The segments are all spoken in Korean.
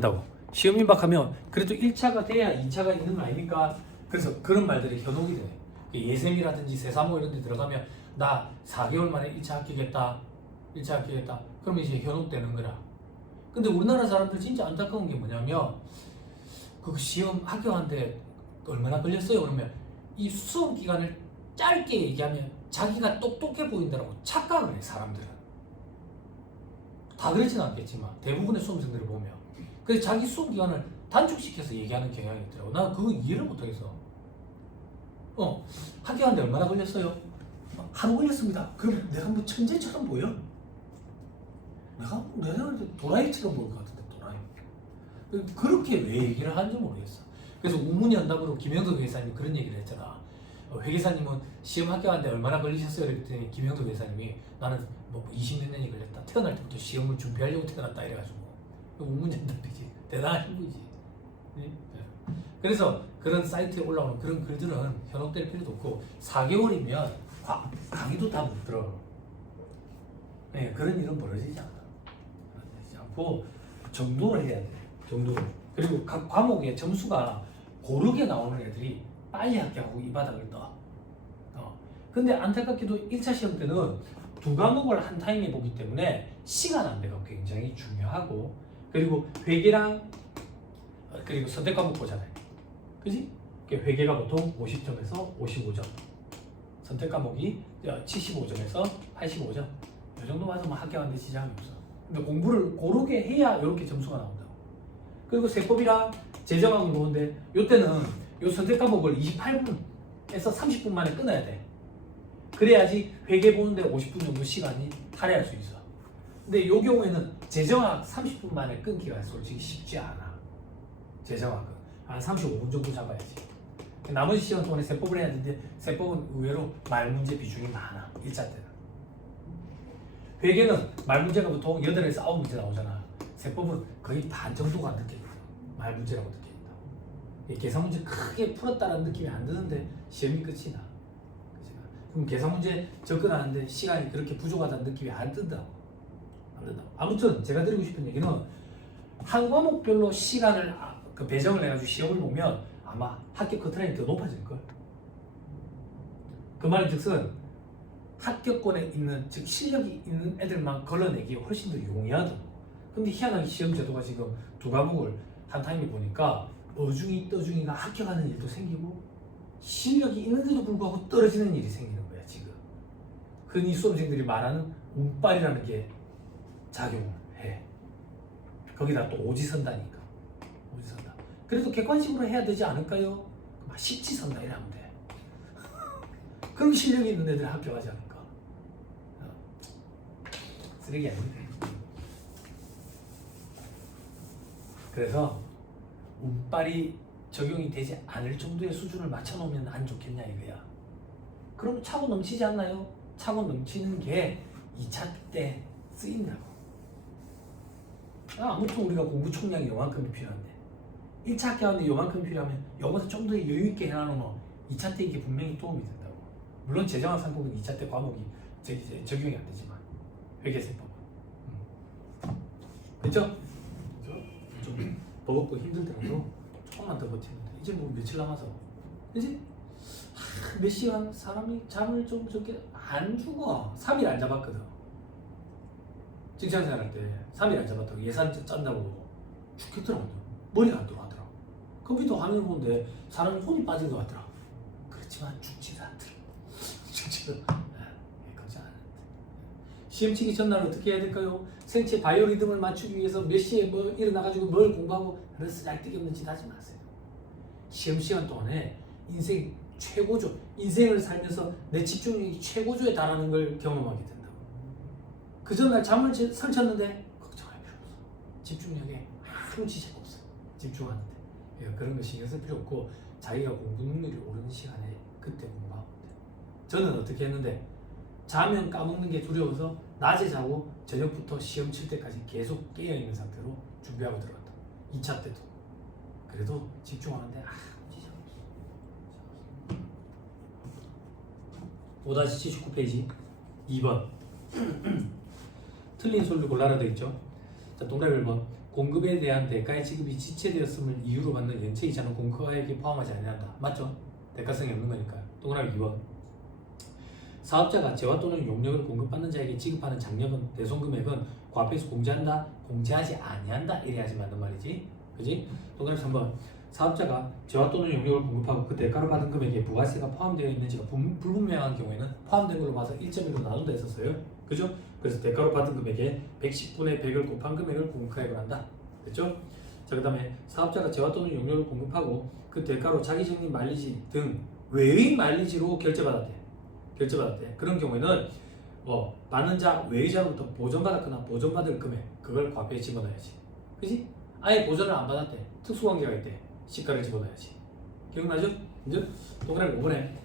다고 시험 임박하면 그래도 1차가 돼야 2차가 있는 거 아닙니까? 그래서 그런 말들이 현혹이 돼. 예셈이라든지 세사모 이런 데 들어가면 나 4개월 만에 1차 합격했다. 1차 합격했다. 그러면 이제 현혹되는 거라. 근데 우리나라 사람들 진짜 안타까운 게 뭐냐면 그 시험 합격하는데 얼마나 걸렸어요? 그러면 이 수험 기간을 짧게 얘기하면 자기가 똑똑해 보인다고 착각을 해, 사람들은. 다 그렇지는 않겠지만 대부분의 수험생들을 보면. 그래서 자기 수험 기간을 단축시켜서 얘기하는 경향이 있더라고. 나 그거 이해를 못하겠어. 합격하는데 얼마나 걸렸어요? 하루 걸렸습니다. 그럼 내가 뭐 천재처럼 보여? 내가 도라이처럼 보일 것 같은데, 도라이. 그렇게 왜 얘기를 하는지 모르겠어. 그래서 우문현답으로 김영덕 회사님이 그런 얘기를 했잖아. 회계사님은 시험 합격하는데 얼마나 걸리셨어요? 그랬더니 김영덕 회사님이 나는 뭐 20몇 년이 걸렸다. 태어날 때부터 시험을 준비하려고 태어났다 이래가지고. 우문현답이지. 대단한 분이지. 네? 그래서 그런 사이트에 올라오는 그런 글들은 현혹될 필요도 없고 4개월이면 강의도 다 못 들어. 네, 그런 일은 벌어지지 않아. 벌어지지 않고 정도를 해야 돼. 정도를. 그리고 각 과목의 점수가 고르게 나오는 애들이 빨리 합격하고 이 바닥을 떠. 근데 안타깝게도 1차 시험 때는 두 과목을 한 타임에 보기 때문에 시간 안배가 굉장히 중요하고, 그리고 회계랑 그리고 선택 과목 보잖아요. 그지? 회계가 보통 50점에서 55점, 선택 과목이 75점에서 85점. 이 정도 맞으면 합격하는데 지장이 없어. 근데 공부를 고르게 해야 이렇게 점수가 나온다고. 그리고 세법이랑 재정학을 보는데 이때는 이 선택 과목을 28분에서 30분 만에 끊어야 돼. 그래야지 회계 보는데 50분 정도 시간이 할애할 수 있어. 근데 이 경우에는 재정학 30분 만에 끊기가 솔직히 쉽지 않아. 재정학은 한 35분 정도 잡아야지. 나머지 시간 동안에 세법을 해야 되는데 세법은 의외로 말 문제 비중이 많아. 1차 때는. 회계는 말 문제가 보통 8에서 9문제 나오잖아. 세법은 거의 반 정도가 느껴진다. 말 문제라고 느껴진다. 계산 문제 크게 풀었다는 느낌이 안 드는데 시험이 끝이 나. 그럼 계산 문제 접근하는데 시간이 그렇게 부족하다는 느낌이 안 든다고. 안 든다고. 아무튼 제가 드리고 싶은 얘기는 한 과목별로 시간을 배정을 해가지고 시험을 보면 아마 합격 커트라인이 더 높아질걸. 그 말인 즉슨 합격권에 있는, 즉 실력이 있는 애들만 걸러내기 훨씬 더 용이하다. 근데 희한하게 시험 제도가 지금 두 과목을 한 타임에 보니까 어중이 떠중이가 합격하는 일도 생기고 실력이 있는데도 불구하고 떨어지는 일이 생기는 거야 지금. 흔히 수험생들이 말하는 운빨이라는 게 작용을 해. 거기다 또 오지선다니까. 오지선다. 그래도 객관식으로 해야 되지 않을까요? 십지선다 이러면 돼. 그럼 실력이 있는 애들이 합격하지 않을까? 쓰레기 아닌데. 그래서 운빨이 적용이 되지 않을 정도의 수준을 맞춰놓으면 안 좋겠냐 이거야. 그럼 차고 넘치지 않나요? 차고 넘치는 게 2차 때 쓰인다고. 아무튼 우리가 공부 총량이 요만큼이 필요한데 1차 합격하는데 요만큼 필요하면 요거서 좀 더 여유있게 해놔놓으면 2차 때 이게 분명히 도움이 된다고. 물론 재정학 상품은 2차 때 과목이 적용이 안 되지만 회계세법은. 그렇죠? 좀 버겁고 힘들더라도 조금만 더 버티면 돼. 이제 뭐 며칠 남아서, 그지? 몇 시간 사람이 잠을 좀 적게 안 죽어. 3일 안 잡았거든. 직장생활 할 때 3일 안 잡았다고 예산 짠다고 죽겠더라고요. 머리가 안 돌아가더라. 컴퓨터 화면 보는데 사람이 혼이 빠진 것 같더라. 그렇지만 죽지가 않더라. 죽지가 걱정 안 하는데. 시험 치기 전날 어떻게 해야 될까요? 생체 바이오리듬을 맞추기 위해서 몇 시에 뭐 일어나가지고 뭘 공부하고 그런 쓸데기 없는 짓 하지 마세요. 시험 시간 동안에 인생 최고조, 인생을 살면서 내 집중력이 최고조에 달하는 걸 경험하게 된다고. 그 전날 잠을 설쳤는데 걱정할 필요 없어. 집중력에 아무 지장 없어. 집중하는데. 그런 거 신경 쓸 필요 없고 자기가 공부 능력이 오르는 시간에 그때 공부하면 돼. 저는 어떻게 했는데 자면 까먹는 게 두려워서 낮에 자고 저녁부터 시험 칠 때까지 계속 깨어있는 상태로 준비하고 들어갔다. 2차 때도. 그래도 집중하는데 지장 없어. 5-79페이지 2번 틀린 소리를 골라라 되어 있죠. 자, 동그라미 1번 공급에 대한 대가의 지급이 지체되었음을 이유로 받는 연체 이자는 공급가액에 포함하지 아니한다. 맞죠? 대가성이 없는 거니까요. 동그라미 2번. 사업자가 재화 또는 용역을 공급받는 자에게 지급하는 장려금, 대손금액은 과표에서 공제한다, 공제하지 아니한다 이래야지 맞는 말이지. 그지? 동그라미 3번. 사업자가 재화 또는 용역을 공급하고 그 대가로 받은 금액에 부가세가 포함되어 있는지가 불분명한 경우에는 포함된 걸로 봐서 1.1로 나눈다 했었어요. 그죠? 그래서 대가로 받은 금액에 110분의 100을 곱한 금액을 공급가액을 한다. 됐죠? 자, 그 다음에 사업자가 재화 또는 용역을 공급하고 그 대가로 자기적인 마일리지 등 외의 마일리지로 결제받았대. 그런 경우에는 받는 자 외의자로부터 보전받았거나 보전받을 금액 그걸 과표에 집어넣어야지. 그지? 아예 보전을 안 받았대. 특수관계가 있대. 시가를 집어넣어야지. 기억나죠? 이제 동그라미 5번에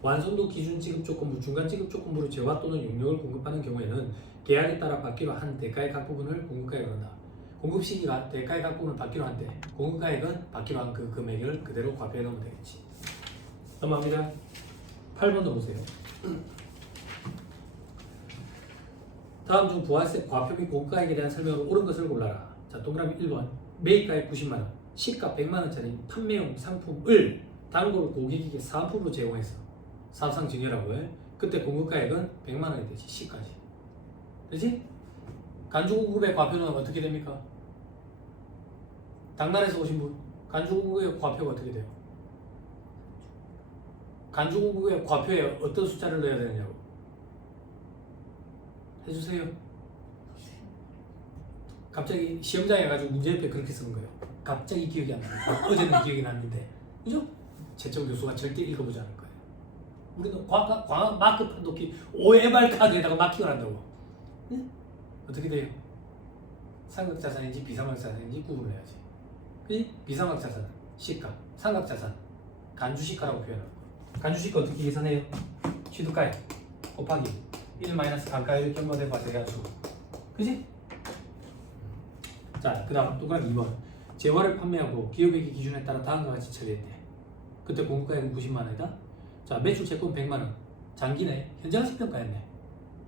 완성도 기준 지급 조건부, 중간 지급 조건부로 재화 또는 용역을 공급하는 경우에는 계약에 따라 받기로 한 대가의 각 부분을 공급가액으로 한다. 공급 시기가 대가의 각 부분을 받기로 한데 공급가액은 받기로 한 그 금액을 그대로 과표에 넣으면 되겠지. 넘어갑니다. 8번 넣으세요. 다음 중 부가세 과표 및 공급가액에 대한 설명으로 옳은 것을 골라라. 자, 동그라미 1번. 매입가액 90만원, 시가 100만원짜리 판매용 상품을 단골 고객에게 사은품으로 제공해서 사업상 증여라고 해. 그때 공급가액은 100만원이 되지. 시까지. 그치? 간주공급의 과표는 어떻게 됩니까? 당나라에서 오신 분, 간주공급의 과표가 어떻게 돼요? 간주공급의 과표에 어떤 숫자를 넣어야 되느냐고 해주세요. 갑자기 시험장에 가지고 문제 옆에 그렇게 쓰는 거예요. 갑자기 기억이 안 나요. 어제는 기억이 났는데, 그죠? 채점 교수가 절대 읽어보지 않을 거예요. 우리는 마크 판독기 OMR 카드에다가 마킹을 한다고. 응? 어떻게 돼요? 삼각자산인지 비삼각자산인지 구분을 해야지. 그지? 비삼각자산 시가, 삼각자산 간주시가라고 표현하는 거. 간주시가 어떻게 계산해요? 취득가액 곱하기 1 마이너스 단가율 경과된 과세의 한수. 그지? 자, 그 다음 동그라미 2번. 재화를 판매하고 기업액의 기준에 따라 다음과 같이 처리했대. 그때 공급가액은 90만원이다. 자, 매출 채권 100만원. 장기내 현장식 평가했네.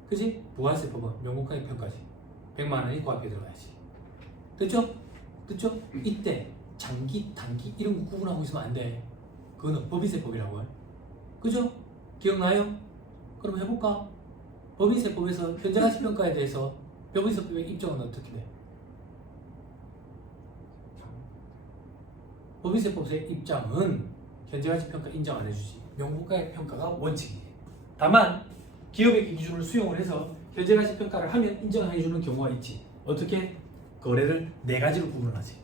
그지? 부가세법은 명목가액 평가지. 100만원이 과표에 들어가야지. 됐죠? 됐죠? 이때 장기, 단기 이런 거 구분하고 있으면 안 돼. 그거는 법인세법이라고 해. 그죠? 기억나요? 그럼 해볼까? 법인세법에서 현장식 평가에 대해서 법인세법의 입장은 어떻게 돼? 법인세법의 입장은 현재가치 평가 인정 안 해주지. 명목가액 평가가 원칙이에요. 다만 기업의 기준을 수용을 해서 현재가치 평가를 하면 인정해주는 경우가 있지. 어떻게? 거래를 4가지로 구분하지.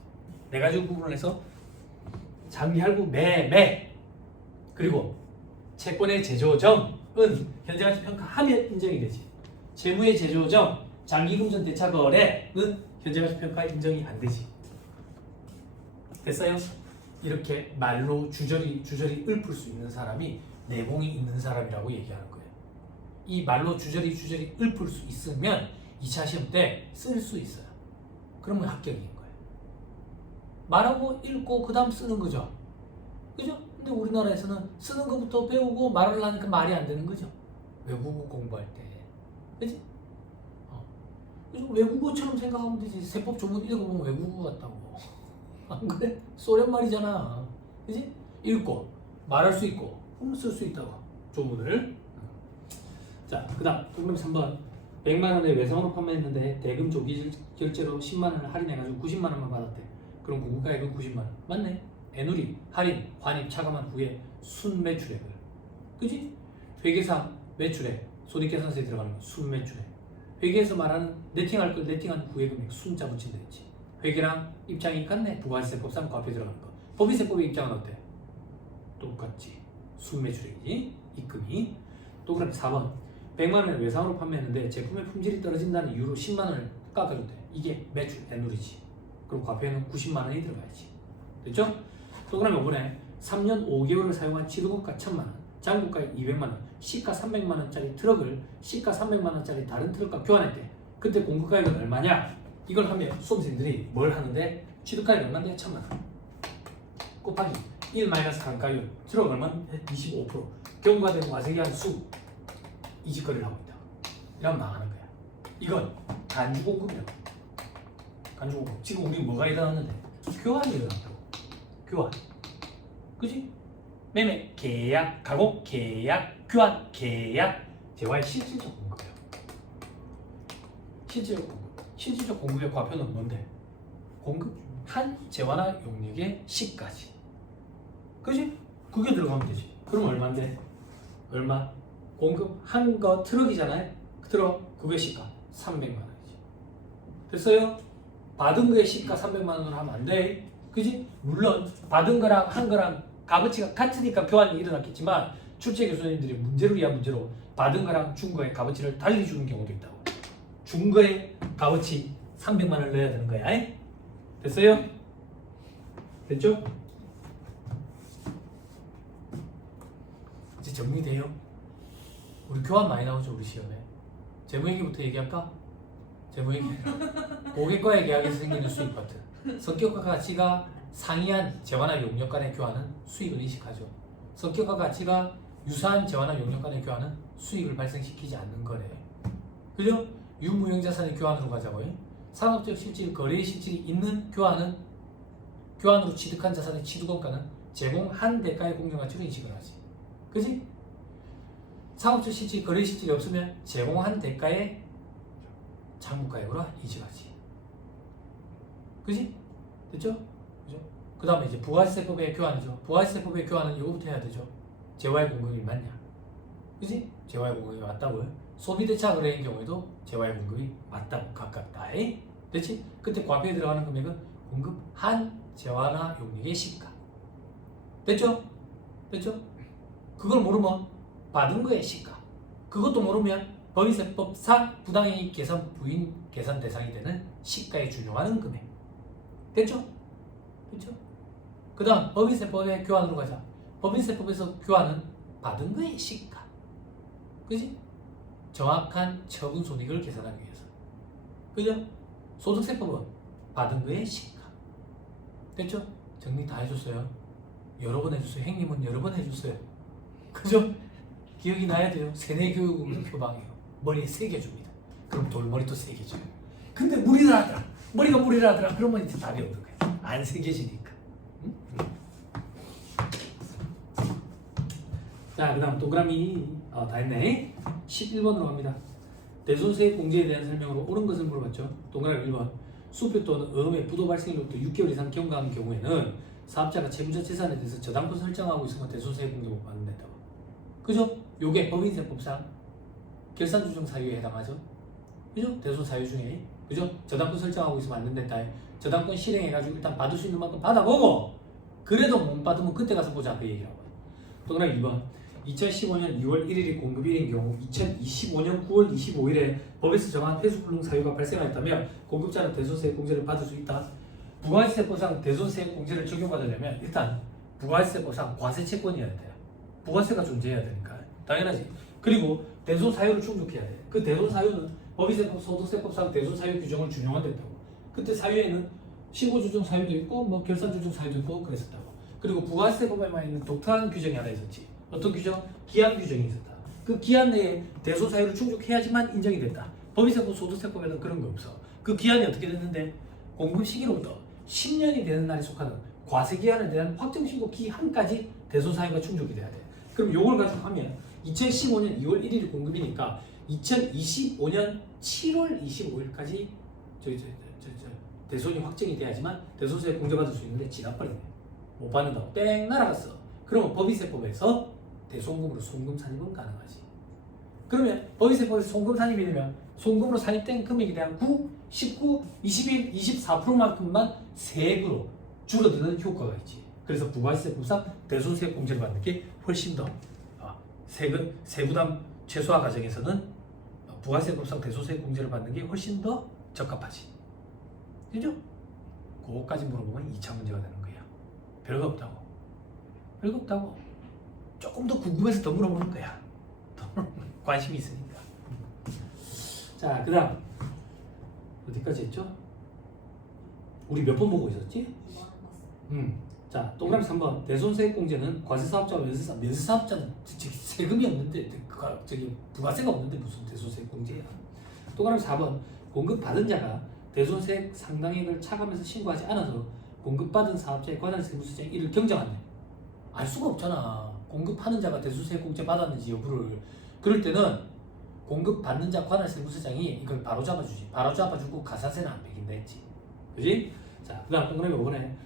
4가지로 구분을 해서 장기 할부 매매 그리고 채권의 재조정은 현재가치 평가하면 인정이 되지. 채무의 재조정, 장기금전 대차 거래는 현재가치 평가 인정이 안 되지. 됐어요? 이렇게 말로 주저리 읊을 수 있는 사람이 내공이 있는 사람이라고 얘기하는 거예요. 이 말로 주저리 읊을 수 있으면 2차 시험 때 쓸 수 있어요. 그러면 합격인 거예요. 말하고 읽고 그 다음 쓰는 거죠. 그죠? 근데 우리나라에서는 쓰는 것부터 배우고 말을 하니까 말이 안 되는 거죠. 외국어 공부할 때. 그지? 외국어처럼 생각하면 되지. 세법 조문 읽어보면 외국어 같다고. 안 그래? 소련 말이잖아. 그지? 읽고 말할 수 있고 쓸 수 있다고 조문을. 자, 그 다음 동그라미 3번. 100만원에 외상으로 판매했는데 대금 조기 결제로 10만원을 할인해가지고 90만원만 받았대. 그럼 공급가액은 90만원. 맞네? 애누리, 할인, 환입, 차감한 후에 순매출액을. 그지? 회계상 매출액, 손익계산서에 들어가는 거 순매출액. 회계에서 말하는 네팅할 걸 네팅한 후에 금액 순자 붙인다 했지. 회계랑 입장이 같네. 부가세법상 과표에 들어가는 거. 법인세법의 입장은 어때? 똑같지. 순매출액이지. 입금이. 동그라미 4번. 100만원을 외상으로 판매했는데 제품의 품질이 떨어진다는 이유로 10만원을 깎아준대. 이게 매출 애누리지. 그럼 과표에는 90만원이 들어가야지. 됐죠? 동그라미 5번에 3년 5개월을 사용한 취득원가 1000만원, 장부가액 200만원, 시가 300만원짜리 트럭을 시가 300만원짜리 다른 트럭과 교환했대. 그때 공급가액은 얼마냐? 이걸 하면 수험생들이 뭘 하는데 취득가액 얼마인데? 1000만원 곱하기 1 마이너스 단가율 트럭 얼마인데? 25% 경과된 과세기한 수 이 짓거리를 하고 있다. 이러면 망하는 거야. 이건 간주공급이라고. 안 주고 지금 우리 뭐가 일어났는데 교환이 일어났다고. 교환. 그지? 매매 계약 가공 계약 교환 계약 재화의 실질적 공급이에요. 실질적 공급의 과표는 뭔데? 공급 한 재화나 용역의 시까지. 그지? 그게 들어가면 되지. 그럼 얼마인데? 얼마? 공급 한 거 트럭이잖아요. 트럭 그게 시가 300만 원이지. 됐어요? 받은 거의 시가 300만 원으로 하면 안 돼. 그지? 물론 받은 거랑 한 거랑 값어치가 같으니까 교환이 일어났겠지만 출제 교수님들이 문제를 위한 문제로 받은 거랑 준 거의 값어치를 달리 주는 경우도 있다고. 준 거의 값어치 300만 원을 넣어야 되는 거야. 됐어요? 됐죠? 이제 정리돼요? 우리 교환 많이 나오죠 우리 시험에. 재무회계부터 얘기할까? 재무회계 고객과의 계약에서 생기는 수익 파트. 성격과 가치가 상이한 재화나 용역 간의 교환은 수익을 인식하죠. 성격과 가치가 유사한 재화나 용역 간의 교환은 수익을 발생시키지 않는 거래. 그죠? 유무형자산의 교환으로 가자고요. 산업적 실질, 거래의 실질이 있는 교환은 교환으로 취득한 자산의 취득원가는 제공한 대가의 공정가치로 인식을 하지. 그지? 상업적 실질, 거래 실질이 없으면 제공한 대가의 장부가액으로 인식하지. 그지? 됐죠? 그죠? 그 다음에 이제 부가세법의 교환이죠. 부가세법의 교환은 이거부터 해야 되죠. 재화의 공급이 맞냐? 그지? 재화의 공급이 맞다고요. 소비대차 거래인 경우에도 재화의 공급이 맞다고 가깝다. 됐지? 그때 과표에 들어가는 금액은 공급한 재화나 용역의 시가. 됐죠? 됐죠? 그걸 모르면 받은 거의 시가. 그것도 모르면 법인세법상 부당이익 계산 부인 계산 대상이 되는 시가에 준용하는 금액. 됐죠? 됐죠? 그 다음 법인세법의 교환으로 가자. 법인세법에서 교환은 받은 거의 시가. 그지? 정확한 처분 손익을 계산하기 위해서. 그죠? 소득세법은 받은 거의 시가. 됐죠? 정리 다 해줬어요. 여러 번 해줬어요. 행님은 여러 번 해줬어요. 그죠? 기억이 나야 돼요. 세뇌 교육은 표방이에요. 머리에 새겨줍니다. 그럼 돌머리도 새겨줘요. 근데 무리를 하더라. 머리가 무리를 하더라. 그러면 이제 답이 없는 거야. 안 새겨지니까. 응? 자, 그 다음 동그라미 다 했네. 11번으로 갑니다. 대손세액 공제에 대한 설명으로 옳은 것을 물어봤죠. 동그라미 1번. 수표 또는 어음의 부도 발생일로부터 6개월 이상 경과한 경우에는 사업자가 채무자 재산에 대해서 저당권 설정하고 있으면 대손세액 공제 못 받는다고. 그죠? 요게 법인세법상 결산주정 사유에 해당하죠. 그죠? 대손 사유 중에. 그죠? 저당권 설정하고 있으면 안 된다. 저당권 실행해가지고 일단 받을 수 있는 만큼 받아보고 그래도 못 받으면 그때 가서 보자 그 얘기라고. 동그라미 2번. 2015년 2월 1일이 공급일인 경우 2025년 9월 25일에 법에서 정한 회수불능 사유가 발생하였다면 공급자는 대손세액 공제를 받을 수 있다. 부가세법상 대손세액 공제를 적용받으려면 일단 부가세법상 과세채권이어야 돼요. 부가세가 존재해야 되니까 당연하지. 그리고 대손 사유를 충족해야 돼. 그 대손 사유는 법인세법, 소득세법상 대손 사유 규정을 준용한다고. 그때 사유에는 신고주정 사유도 있고 뭐 결산주정 사유도 있고 그랬었다고. 그리고 부가세법에만 있는 독특한 규정이 하나 있었지. 어떤 규정? 기한 규정이 있었다. 그 기한 내에 대손 사유를 충족해야지만 인정이 됐다. 법인세법, 소득세법에는 그런 거 없어. 그 기한이 어떻게 됐는데 공급 시기로부터 10년이 되는 날에 속하는 과세기한에 대한 확정신고 기한까지 대손 사유가 충족이 돼야 돼. 그럼 요걸 가지고 하면 2015년 2월 1일이 공급이니까 2025년 7월 25일까지 대손이 확정이 돼야지만 대손세액 공제받을 수 있는데 지나버리네. 못 받는다고 땡 날아갔어. 그러면 법인세법에서 대손금으로 송금 산입은 가능하지. 그러면 법인세법에서 송금 산입이 되면 송금으로 산입된 금액에 대한 9, 19, 21, 24%만큼만 세액으로 줄어드는 효과가 있지. 그래서 부가세법상 대손세액 공제를 받는 게 훨씬 더 세부담 최소화 과정에서는 부가세법상 대손세액 공제를 받는 게 훨씬 더 적합하지. 그죠? 그거까지 물어보면 2차 문제가 되는 거야. 별거 없다고. 별거 없다고. 조금 더 궁금해서 더 물어보는 거야. 관심이 있으니까. 자, 그 다음 어디까지 했죠? 우리 몇 번 보고 있었지? 자, 동그라미 3번. 대손세액 공제는 과세사업자와 면세사업자는 세금이 없는데 부가세가 없는데 무슨 대손세액 공제야. 동그라미 4번. 공급받은 자가 대손세액 상당액을 차감해서 신고하지 않아서 공급받은 사업자의 과세무서장이 이를 경정한대. 알 수가 없잖아. 공급하는 자가 대손세액 공제 받았는지 여부를. 그럴 때는 공급받는 자 관할세무서장이 이걸 바로 잡아주지. 바로 잡아주고 가산세는 안 매긴다 했지. 그지? 자, 그 다음 동그라미 5번에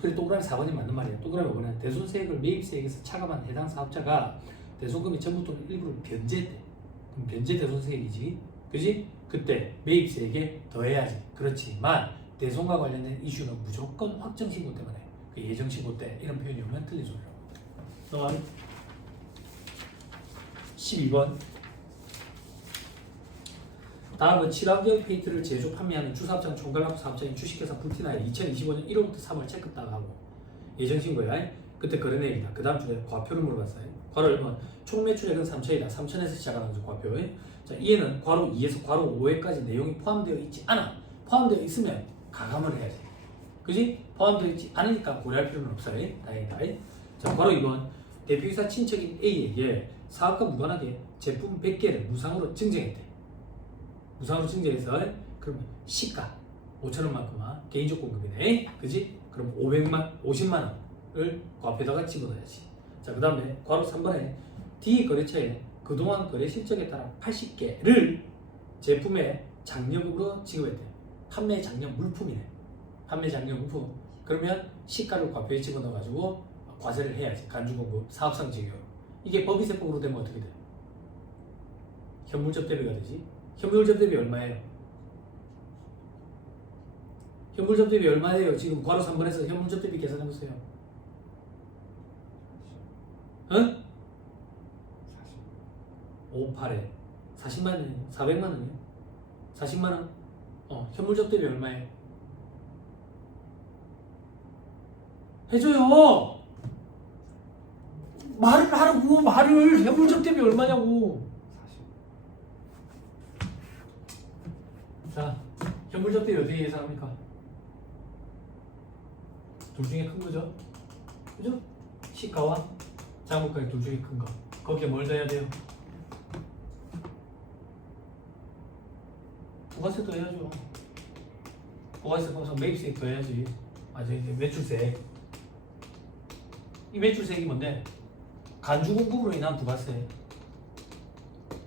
그래 동그라미 4번이 맞는 말이야. 동그라미 5번에 대손세액을 매입세액에서 차감한 해당 사업자가 대손금의 전부 또는 일부를 변제했대. 그럼 변제 대손세액이지. 그지? 그때 매입세액에 더해야지. 그렇지만 대손과 관련된 이슈는 무조건 확정신고 때문에 그 예정신고 때 이런 표현이 오면 틀린 소리라고. 넘어가니? 12번 다음은 친환경 페인트를 제조 판매하는 주사업장 총괄납부 사업장인 주식회사 불티나에 2025년 1월부터 3월 체크다가 하고 예정신고야. 그때 거래내역이다. 그 다음 주에 과표를 물어봤어요. 괄호 1번 총 매출액은 3천이다. 3천에서 시작하는 과표. 자, 이에는 괄호 2에서 괄호 5에까지 내용이 포함되어 있지 않아. 포함되어 있으면 가감을 해야지. 그지? 포함되어 있지 않으니까 고려할 필요는 없어요. 다행이다. 자, 괄호 2번 대표이사 친척인 A에게 사업과 무관하게 제품 100개를 무상으로 증정했대. 무상으로 증정해서 그럼 시가 5천원만큼만 개인적 공급이네. 그지? 그럼 50만 원을 과표에다가 집어넣어야지. 자, 그 다음에 괄호 3번에 D 거래처에 그동안 거래 실적에 따라 80개를 제품의 장려금으로 지급했대. 판매 장려 물품이네. 판매 장려 물품. 그러면 시가를 과표에 집어넣어가지고 과세를 해야지. 간주공급, 사업상 증여. 이게 법인세법으로 되면 어떻게 돼? 현물적 대비가 되지. 현물적 대비 얼마예요? 현물적 대비 얼마예요? 지금 괄호 3번에서 현물적 대비 계산해보세요. 응? 58에 40만 원이에요? 400만 원이에요? 40만 원? 현물적 대비 얼마예요? 해줘요! 말을 하라고. 말을. 현물적 대비 얼마냐고. 자, 현물적 대비 어떻게 계산합니까? 둘 중에 큰 거죠? 그죠? 시가와 장부가의 둘 중에 큰 거. 거기에 뭘 더해야 돼요? 부가세 더해야죠. 부가세 포함해서 매입세액 더해야지. 맞아, 이제 매출세액. 이 매출세액이 뭔데? 간주공급으로 인한 부가세.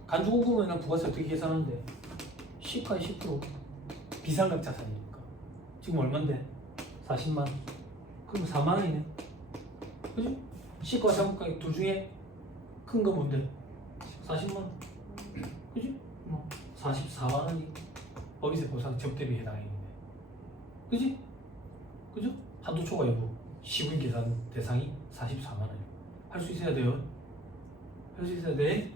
간주공급으로 인한 부가세 어떻게 계산하는데? 시가의 10% 비상각 자산이니까. 지금 얼만데? 40만. 그럼 4만 원이네. 그지? 시가와 장부가 둘 중에 큰 거 뭔데? 40만 원. 그지? 44만 원이 법인세 보상 적대비 해당이네. 그지? 그죠? 한도 초과 여부 시분 계산 대상이 44만 원이에요. 할 수 있어야 돼요. 할 수 있어야 돼.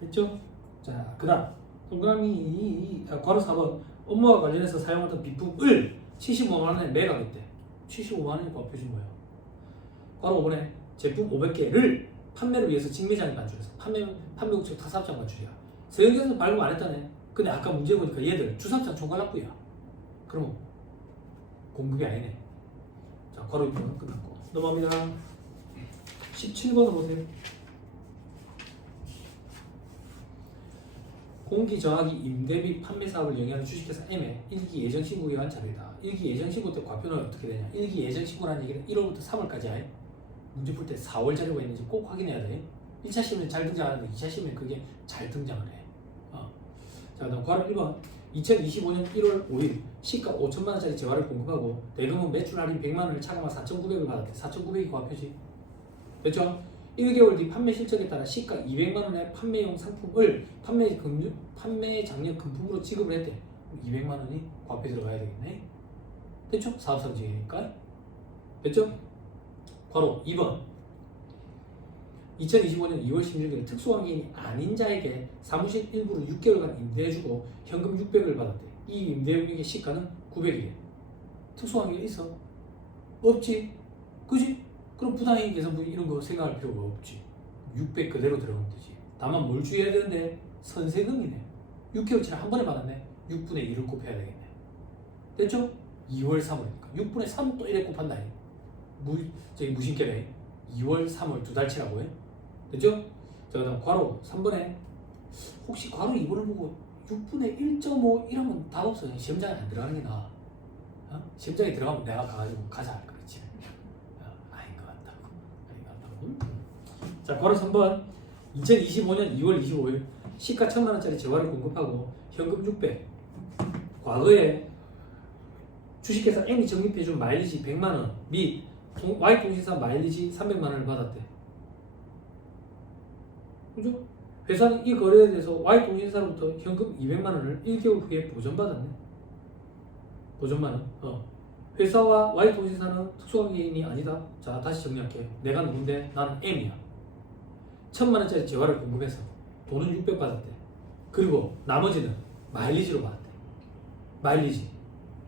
됐죠? 자, 그 다음 동그라미 괄호 4번 업무와 관련해서 사용하던 비품을 75만 원에 매각했대. 75만 원이 과표준 거야. 괄호 5번에 제품 500개를 판매를 위해서 직매장에 반출해서 판매국적 타사업장 반출이야. 서영에서 발급 안 했다네. 근데 아까 문제 보니까 얘들 주사업장 총괄납부야. 그럼 공급이 아니네. 자, 괄호 6번은 끝났고 넘어갑니다. 17번으로 보세요. 공기정학이 임대 및 판매 사업을 영위하는 주식회사 M의 1기 예정신고 기간 자료이다. 1기 예정신고 때 과표는 어떻게 되냐? 1기 예정신고라는 얘기는 1월부터 3월까지 해. 문제 풀 때 4월 자료가 있는지 꼭 확인해야 돼. 1차 시험에 잘 등장하는데 2차 시험에 그게 잘 등장을 해. 자, 다음 괄호 1번 2025년 1월 5일 시가 5천만 원짜리 재화를 공급하고 대금은 매출 할인 100만 원을 차감한 4,900을 받았대. 4,900이 과표지. 됐죠? 1개월 뒤 판매 실적에 따라 시가 200만 원의 판매용 상품을 판매 장려 금품으로 지급을 했대. 200만 원이 과표에 들어가야 되겠네. 됐죠? 사업상 증여니까. 됐죠? 바로 2번 2025년 2월 16일 특수환경이 아닌 자에게 사무실 일부를 6개월간 임대해주고 현금 600을 받았대. 이 임대용역의 시가는 900이래. 특수환경이 있어? 없지? 그지? 그럼 부당이익계산부 이런 거 생각할 필요가 없지. 600 그대로 들어가면 되지. 다만 뭘 주의해야 되는데 선세금이네. 6개월치를 한 번에 받았네. 6분의 1을 곱해야 되겠네. 됐죠? 2월 3월이니까 6분의 3 또 1에 곱한다. 저기 무신께네. 2월 3월 두 달치라고 해. 됐죠? 자, 그다음 괄호 3번에 혹시 괄호 2번을 보고 6분의 1.5 이러면 답 없어요. 시험장에 안 들어가는 게 나아. 시험장에 들어가면 내가 가가지고 가자 할 그랬지. 아닌 것 같다고. 아닌 것 같다고. 자, 걸어 3번. 2025년 2월 25일 시가 1,000만원짜리 재화를 공급하고 현금 600. 과거에 주식회사 M이 적립해준 마일리지 100만원 및 Y통신사 마일리지 300만원을 받았대. 그죠? 회사는 이 거래에 대해서 Y통신사로부터 현금 200만원을 1개월 후에 보전받았네. 보전만원. 회사와 Y통신사는 특수관계인이 아니다. 자, 다시 정리할게요. 내가 누군데? 나는 M이야. 1,000만원짜리 재화를 공급해서 돈은 600 받았대. 그리고 나머지는 마일리지로 받았대. 마일리지.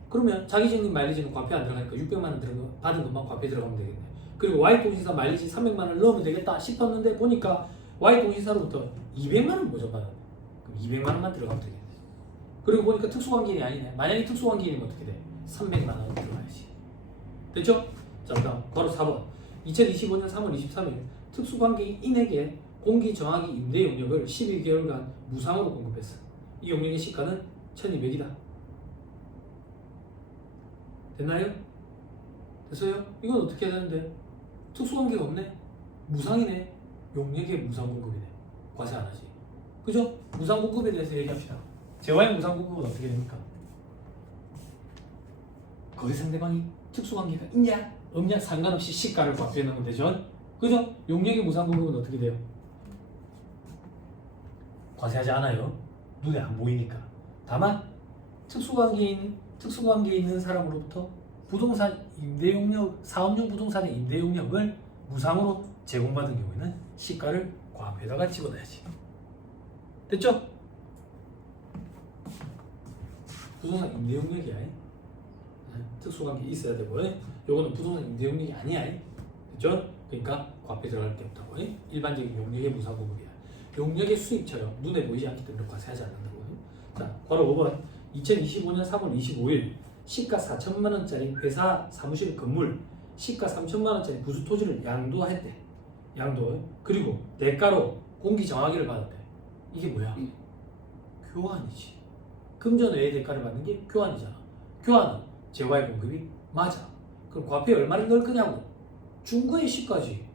그러면 자기 적립 마일리지는 과표에 안 들어가니까 600만원 받은 것만 과표에 들어가면 되겠네. 그리고 Y통신사 마일리지 300만원을 넣으면 되겠다 싶었는데 보니까 Y통신사로부터 200만원 보전받았네. 그럼 200만원만 들어가면 되겠네. 그리고 보니까 특수관계인이 아니네. 만약에 특수관계인이면 어떻게 돼? 300만원 들어가야지. 됐죠? 자, 다음 바로 4번. 2025년 3월 23일 특수관계인에게 공기정화기 임대 용역을 12개월간 무상으로 공급했어. 이 용역의 시가는 1,200이다. 됐나요? 됐어요? 이건 어떻게 해야 되는데? 특수관계가 없네? 무상이네? 용역의 무상 공급이네. 과세 안 하지. 그죠? 무상 공급에 대해서 얘기합시다. 재화의 무상 공급은 어떻게 됩니까? 거기 상대방이 특수관계가 있냐? 없냐? 상관없이 시가를 과표해 놓으면 되죠? 그죠? 용역의 무상 공급은 어떻게 돼요? 과세하지 않아요. 눈에 안 보이니까. 다만 특수관계에 있는 사람으로부터 부동산 임대 용역, 사업용 부동산의 임대 용역을 무상으로 제공받은 경우에는 시가를 과표에다가 집어넣어야지. 됐죠? 부동산 임대 용역이야. 특수관계 있어야 되고, 요거는 부동산 임대 용역이 아니야. 됐죠? 그러니까 과표에 들어갈 게 없다고. 일반적인 용역의 무상 공급이야. 용역의 수입처럼 눈에 보이지 않기 때문에 과세하지 않는다고. 자, 바로 5번. 2025년 3월 25일 시가 4천만원짜리 회사 사무실 건물, 시가 3천만원짜리 부수 토지를 양도했대. 양도. 그리고 대가로 공기정화기를 받았대. 이게 뭐야? 교환이지. 금전 외의 대가를 받는 게 교환이잖아. 교환은 재화의 공급이 맞아. 그럼 과표에 얼마를 넣을 거냐고. 중거의 시가지.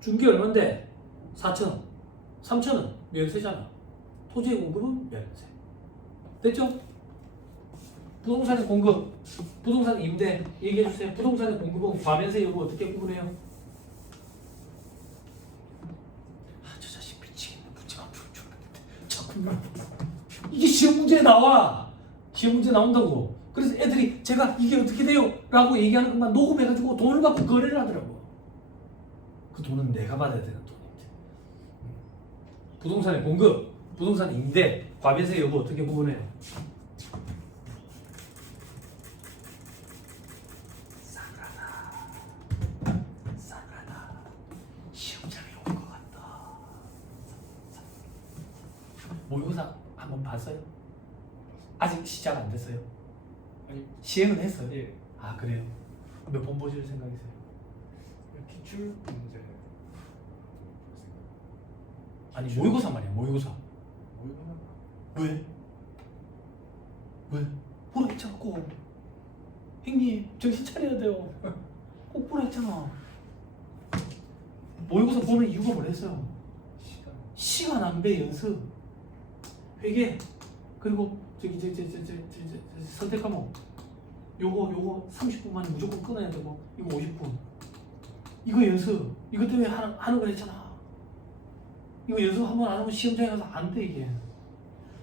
중개 얼만데? 4천. 3천은 면세잖아. 토지의 공급은 면세. 됐죠? 부동산의 공급, 부동산 임대 얘기해 주세요. 부동산의 공급은 과면세 여부 어떻게 구분해요? 저 자식 미치겠네. 문제만 풀 줄 알았는데 자꾸만 이게 시험 문제에 나와. 시험 문제 나온다고. 그래서 애들이 제가 이게 어떻게 돼요? 라고 얘기하는 것만 녹음해가지고 돈을 받고 거래를 하더라고. 그 돈은 내가 받아야 되는 돈인데. 부동산의 공급, 부동산 임대, 과면세 여부 어떻게 구분해요? 모의고사 한번 봤어요? 아직 시작 안 됐어요? 아니, 시행은 했어요? 예. 아, 그래요? 몇 번 보실 생각이세요? 기출 문제. 아니, 모의고사 말이야. 모의고사. 왜? 왜? 보라 했잖아. 꼭 형님 정신 차려야 돼요. 꼭 보라 했잖아. 모의고사 보는 이유가 뭐랬어요? 시간 낭비 연습, 회계, 그리고 선택 과목 요거 30분 만에 무조건 끊어야 되고, 이거 50분, 이거 연습, 이것 때문에 하는 거 했잖아. 이거 연습 한 번 안 하면 시험장에 가서 안 돼. 이게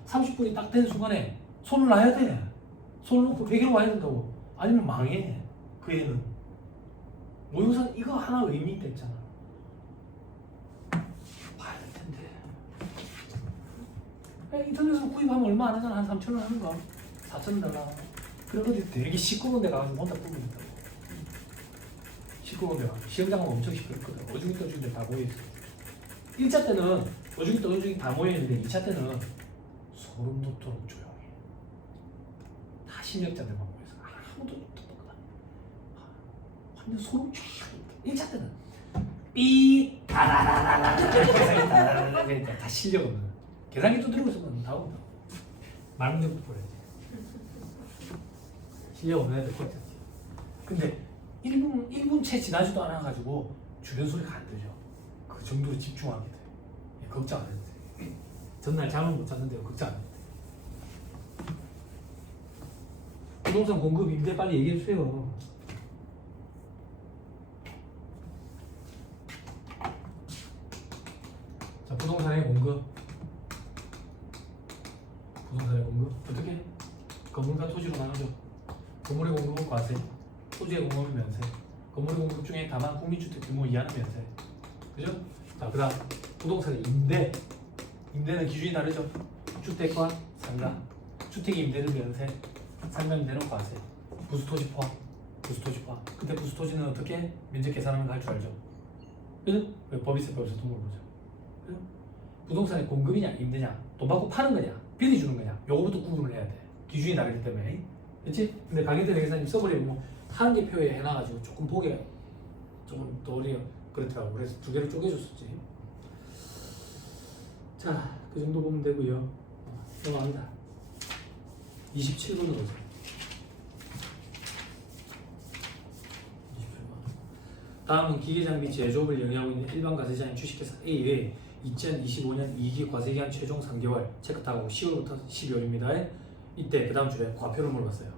30분이 딱 된 순간에 손을 놔야 돼. 손을 놓고 회계로 와야 된다고. 아니면 망해. 그 애는 모의고사 이거 하나 의미 있다 했잖아. 인터넷으로 구입하면 얼마 안 하잖아. 한 3,000원 하는 거. 4,000달러. 그래가지고 되게 시끄러운 데 가서 혼자 꾸고 있다고. 시끄러운 데 가서. 시험장은 엄청 시끄럽거든. 어중이 다 모여있어. 1차 때는 어중이 다 모여있는데 2차 때는 소름 돋도록 조용해. 다 신역자들만 모여서 아무도 없었거든. 완전 소름 쫙. 1차 때는 삐 다라라라라 다 실력 없는. 계산기 두드리고 있으면 다 온다. 말 문제부터 풀어야지. 실력 없는 애들 꼴찌지. 근데 1분 채 지나지도 않아가지고 주변 소리가 안 들려. 그 정도로 집중하게 돼. 예, 걱정 안 해도 돼. 전날 잠을 못 잤는데요. 걱정 안 해도 돼. 부동산 공급 임대 빨리 얘기해 주세요. 자, 부동산의 공급. 부동산의 공급 어떻게 해? 건물과 토지로 나누죠. 건물의 공급은 과세, 토지의 공급은 면세. 건물의 공급 중에 다만 국민주택 규모 이하는 면세. 그죠? 자, 그다음 부동산의 임대. 임대는 기준이 다르죠. 주택과 상가. 주택의 임대는 면세, 상가 임대는 과세. 부수토지 포함. 부수토지 포함. 근데 부수토지는 어떻게 면적 계산하는 거 할 줄 알죠? 그죠? 법인세법에서 돈 물어보죠. 그죠? 부동산의 공급이냐 임대냐, 돈 받고 파는 거냐 빌리 주는 거냐, 요거부터 구분을 해야 돼. 기준이 다르기 때문에. 그렇지? 근데 강의들 회계사님 써버리면 뭐 한계표에 해놔가지고 조금 보기가 조금 더 어려워 그렇더라고. 그래서 두 개를 쪼개줬었지. 자, 그 정도 보면 되고요. 넘어갑니다. 27번으로 오세요. 27번. 다음은 기계장비 제조업을 영위하고 있는 일반 과세자인 주식회사 A의 2025년 2기 과세기한 최종 3개월 체크타고 10월부터 12월입니다. 이때 그 다음 줄에 과표를 물어봤어요.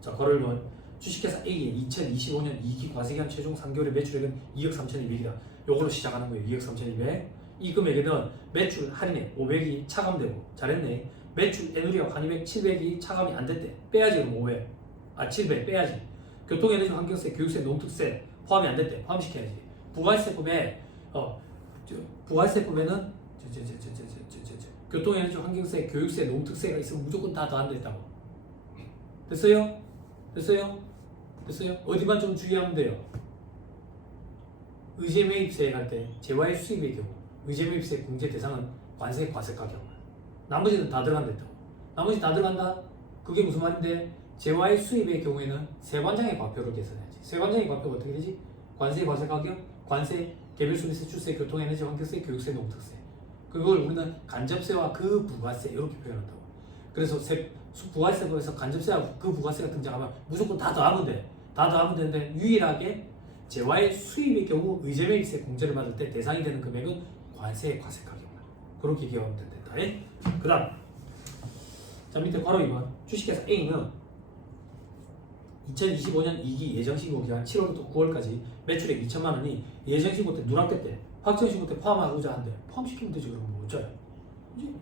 자, 거래론 주식회사 A의 2025년 2기 과세기한 최종 3개월의 매출액은 2억 3,200이다. 요걸로 시작하는 거예요. 2억 3,200. 이 금액에는 매출 할인액 500이 차감되고, 잘했네. 매출 에누리와 환입액 700이 차감이 안 됐대. 빼야지. 그럼 500. 700 빼야지. 교통에너지 환경세, 교육세, 농특세 포함이 안 됐대. 포함시켜야지. 부가세법에 부가세법에는 교통에너지 환경세, 교육세, 농특세가 있으면 무조건 다 더한다 했다고. 됐어요? 됐어요? 됐어요? 어디만 좀 주의하면 돼요. 의제 매입세 할 때 재화의 수입의 경우 의제 매입세 공제 대상은 관세 과세 가격만. 나머지는 다 들어간다 했다고. 나머지 다 들어간다? 그게 무슨 말인데? 재화의 수입의 경우에는 세관장의 과표를 계산해야지. 세관장의 과표가 어떻게 되지? 관세 과세 가격, 관세, 개별 소비세, 출세, 교통에너지 환경세, 교육세, 농특세. 그걸 우리는 간접세와 그 부가세 이렇게 표현한다고. 그래서 부가세법에서 간접세와 그 부가세가 등장하면 무조건 다 더하면 돼. 다 더하면 되는데 유일하게 재화의 수입의 경우 의제매입세 공제를 받을 때 대상이 되는 금액은 관세의 과세 가격만. 그렇게 기억하면 된다. 그 다음 자, 밑에 괄호 2번 주식회사 A는 2025년 2기 예정신고 기간 7월부터 9월까지 매출액 2천만 원이 예정신고 때 누락됐 때 확정신고 때 포함하고자 한대. 포함시키면 되지. 그럼 뭐 어쩌요? 그지?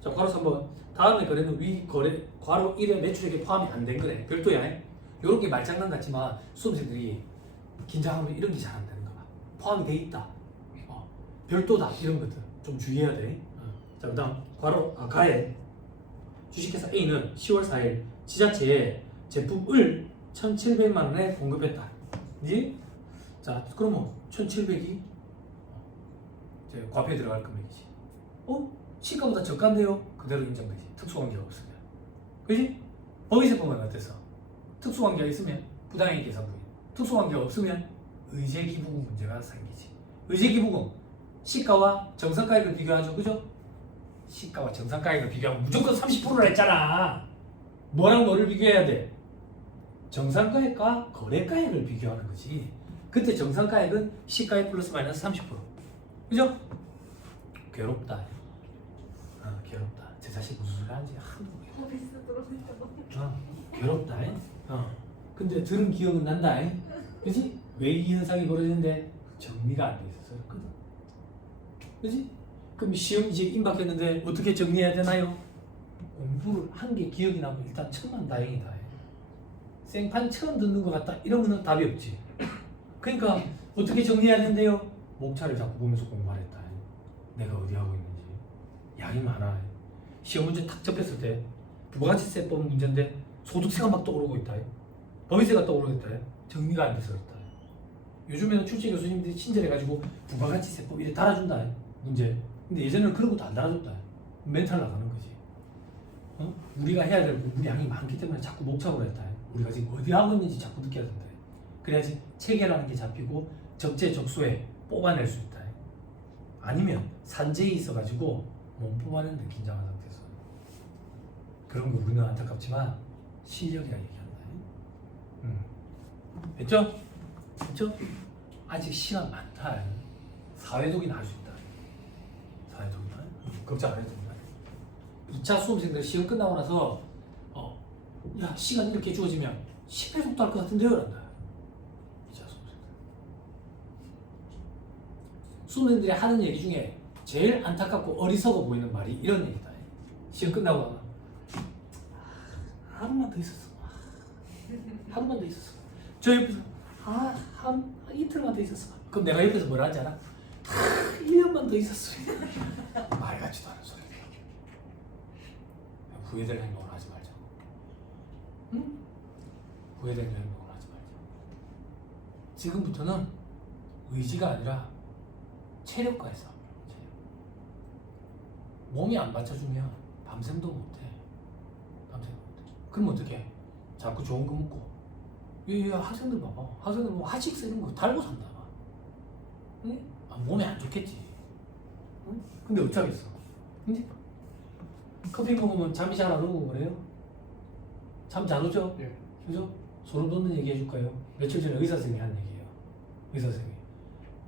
자, 괄호 3번 다음에 거래는 위 거래 괄호 1의 매출액에 포함이 안 된 거래. 별도야. 요렇게 말장난 같지만 수험생들이 긴장하면 이런 게 잘 안 되는 거야. 포함이 돼 있다. 별도다. 이런 것들 좀 주의해야 돼. 자, 그 다음 괄호 가에 주식회사 A는 10월 4일 지자체에 제품을 1,700만 원에 공급했다. 그지? 자, 그러면 1,700이 이제 과표에 들어갈 금액이지. 시가보다 저가인데요? 그대로 인정되지. 특수관계가 없으면. 그지? 법인세법은 어땠어? 특수관계가 있으면 부당이익 계산 부인. 특수관계가 없으면 의제기부금 문제가 생기지. 의제기부금 시가와 정상가액을 비교하죠. 그죠? 시가와 정상가액을 비교하면 무조건 30%를 했잖아. 뭐랑 뭐를 비교해야 돼? 정상가액과 거래가액을 비교하는 거지. 그때 정상가액은 시가액 플러스 마이너스 30%. 그죠? 괴롭다. 괴롭다. 제 자식 무슨 소리 하는지 하나도 모르겠어. 괴롭다. 근데 들은 기억은 난다. 그지? 왜 이 현상이 벌어지는데 정리가 안 돼 있어서 그렇거든. 그지? 그럼 시험 이제 임박했는데 어떻게 정리해야 되나요? 공부를 한 게 기억이 나면 일단 천만다행이다. 생판 처음 듣는 것 같다 이러면 답이 없지. 그러니까 어떻게 정리해야 된대요? 목차를 자꾸 보면서 공부하랬다. 내가 어디 하고 있는지. 양이 많아. 시험 문제 탁 접했을 때 부가가치세법 문제인데 소득세가 막 떠오르고 있다. 법인세가 떠오르고 있다. 정리가 안 돼서 그렇다. 요즘에는 출제 교수님들이 친절해가지고 부가가치세법 이렇게 달아준다. 문제. 근데 예전에는 그런 것도 안 달아줬다. 멘탈 나가는 거지. 우리가 해야 될 공부 양이 많기 때문에 자꾸 목차로 했다. 우리가 지금 어디 하고 있는지 자꾸 느껴야 된다. 그래야지 체계라는 게 잡히고 적재적소에 뽑아낼 수 있다. 아니면 산재에 있어가지고 못 뽑아낸다. 긴장한 상태에서. 그런 거 우리는 안타깝지만 실력이라 얘기한다. 됐죠? 됐죠? 아직 시간 많다. 사회독이나 할 수 있다. 사회독이나 걱정 안 해도 된다. 2차 수험생들 시험 끝나고 나서 야 시간 이렇게 주어지면 10회 정도 할 것 같은데요?란다. 2차 수험생들. 수험생들이 하는 얘기 중에 제일 안타깝고 어리석어 보이는 말이 이런 얘기다. 시험 끝나고 나면 하루만 더 있었어. 하루만 더 있었어. 저 옆에서 한 이틀만 더 있었어. 그럼 내가 옆에서 뭐라 하지 않아? 1년만 더 있었어. 말 같지도 않은 소리. 후회될 행동을 하지 말자. 응? 후회될 행동을 하지 말자. 지금부터는 의지가 아니라 체력과의 싸움이야. 체력. 몸이 안 받쳐주면 밤샘도 못해. 밤샘도 못해. 그럼 어떻게? 자꾸 좋은 거 먹고. 이 학생들 봐봐. 학생들 뭐 하식스 이런 거 달고 산다. 응? 몸에 안 좋겠지. 응? 근데 어쩌겠어. 응? 커피 먹으면 잠이 잘 안 오고 그래요? 잠 잘 오죠? 예. 그죠? 소름 돋는 얘기 해줄까요? 며칠 전에 의사 선생님이 한 얘기예요. 의사 선생님이.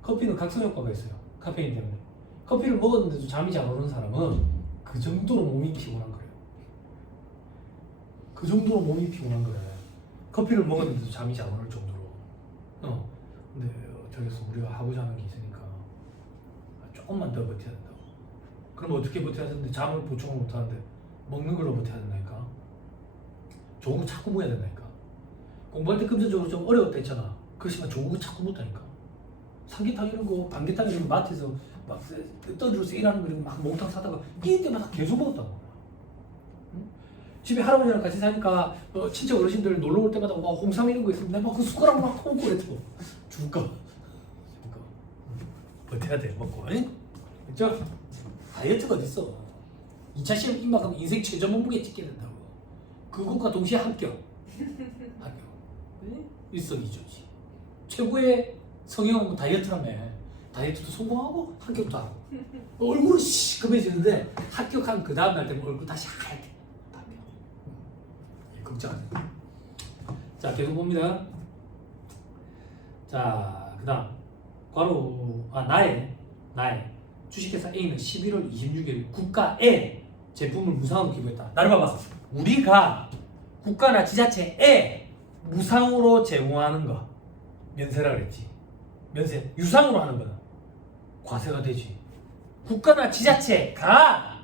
커피는 각성 효과가 있어요. 카페인 때문에. 커피를 먹었는데도 잠이 잘 오는 사람은 그 정도로 몸이 피곤한 거예요. 그 정도로 몸이 피곤한 거예요. 커피를 먹었는데도 잠이 잘 오는 정도로. 근데 저기서 우리가 하고자 하는 게 있으니까 조금만 더 버텨야 된다고. 그럼 어떻게 버텨야 되는데 잠을 보충을 못 하는데 먹는 걸로 버텨야 된다니까. 좋은 거 자꾸 먹어야 된다니까. 공부할 때 금전적으로 좀 어려웠다 했잖아. 그렇지만 좋은 거 자꾸 먹다니까. 삼계탕 이런 거, 반계탕 이런 거 마트에서 막 떠들어 세일하는 거 이런 거 막 몽탕 사다가 끼일 때마다 계속 먹었다고. 집에 할아버지랑 같이 사니까 친척 어르신들 놀러 올 때마다 막 홍삼 이런 거 있으면 내가 그 숟가락 막 퍼먹고 그랬어. 죽을까? 버텨야 돼, 먹고. 그렇죠? 다이어트가 어딨어. 2차 시험 입학하면 인생 최저 몸무게 찍게 된다고. 그것과 동시에 합격. 합격. 일석이조지. 최고의 성형은 다이어트라며. 다이어트도 성공하고 합격도 하고. 얼굴은 시커매지는데 합격한 그 다음날 되면 얼굴 다시 하얗게. 걱정 안 해. 자, 계속 봅니다. 자, 그 다음 나의 주식회사 A는 11월 26일 국가에 제품을 무상으로 기부했다. 나를 봐봐. 우리가 국가나 지자체에 무상으로 제공하는 거 면세라 그랬지. 면세. 유상으로 하는 거는 과세가 되지. 국가나 지자체가